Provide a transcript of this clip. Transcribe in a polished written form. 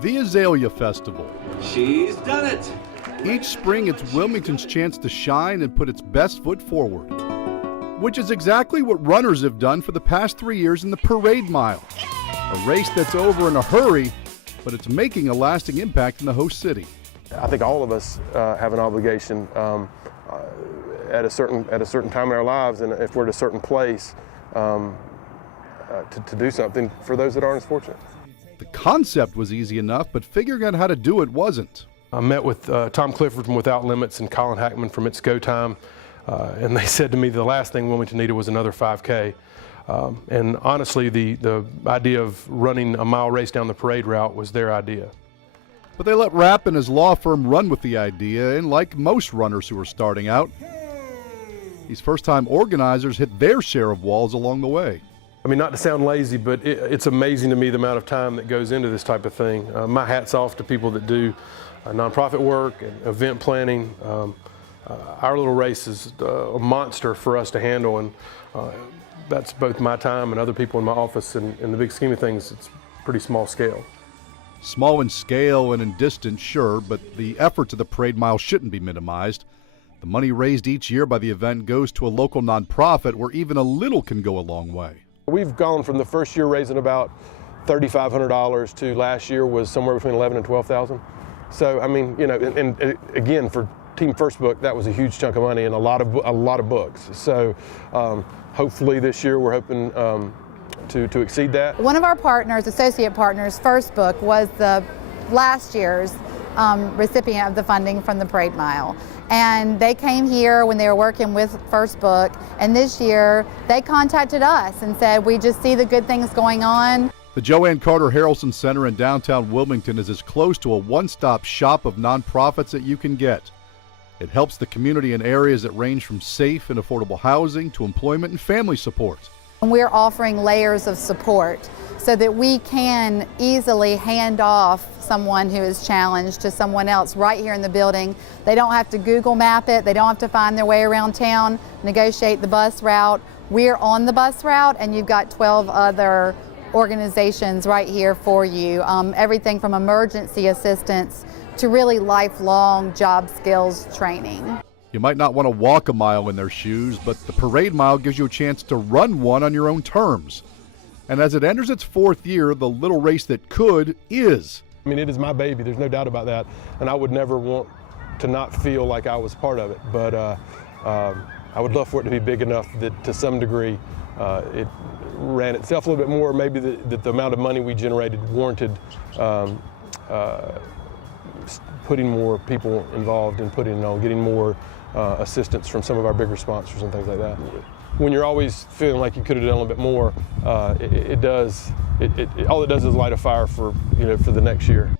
The Azalea Festival. She's done it! Each spring, it's Wilmington's chance to shine and put its best foot forward, which is exactly what runners have done for the past 3 years in the Parade Mile. A race that's over in a hurry, but it's making a lasting impact in the host city. I think all of us have an obligation at a certain time in our lives, and if we're at a certain place, to do something for those that aren't as fortunate. The concept was easy enough, but figuring out how to do it wasn't. I met with Tom Clifford from Without Limits and Colin Hackman from It's Go Time, and they said to me the last thing Wilmington needed was another 5K. And honestly, the idea of running a mile race down the parade route was their idea. But they let Rapp and his law firm run with the idea, and like most runners who are starting out, these first-time organizers hit their share of walls along the way. I mean, not to sound lazy, but it's amazing to me the amount of time that goes into this type of thing. My hat's off to people that do nonprofit work and event planning. Our little race is a monster for us to handle, and that's both my time and other people in my office, and in the big scheme of things, it's pretty small scale. Small in scale and in distance, sure, but the efforts of the Parade Mile shouldn't be minimized. The money raised each year by the event goes to a local nonprofit where even a little can go a long way. We've gone from the first year raising about $3,500 to last year was somewhere between $11,000 and $12,000. So I mean, you know, and again, for Team First Book, that was a huge chunk of money and a lot of books. So hopefully this year we're hoping to exceed that. One of our partners, associate partners, First Book, was the last year's recipient of the funding from the Parade Mile. And they came here when they were working with First Book, and this year they contacted us and said, we just see the good things going on. The Joanne Carter Harrelson Center in downtown Wilmington is as close to a one-stop shop of nonprofits that you can get. It helps the community in areas that range from safe and affordable housing to employment and family support. And we're offering layers of support so that we can easily hand off someone who is challenged to someone else right here in the building. They don't have to Google map it, they don't have to find their way around town, negotiate the bus route. We're on the bus route, and you've got 12 other organizations right here for you. Everything from emergency assistance to really lifelong job skills training. You might not want to walk a mile in their shoes, but the Parade Mile gives you a chance to run one on your own terms. And as it enters its 4th year, the little race that could is. I mean, it is my baby, there's no doubt about that, and I would never want to not feel like I was part of it, but I would love for it to be big enough that to some degree it ran itself a little bit more, maybe that the amount of money we generated warranted putting more people involved and getting more assistance from some of our bigger sponsors and things like that. When you're always feeling like you could have done a little bit more, all it does is light a fire for the next year.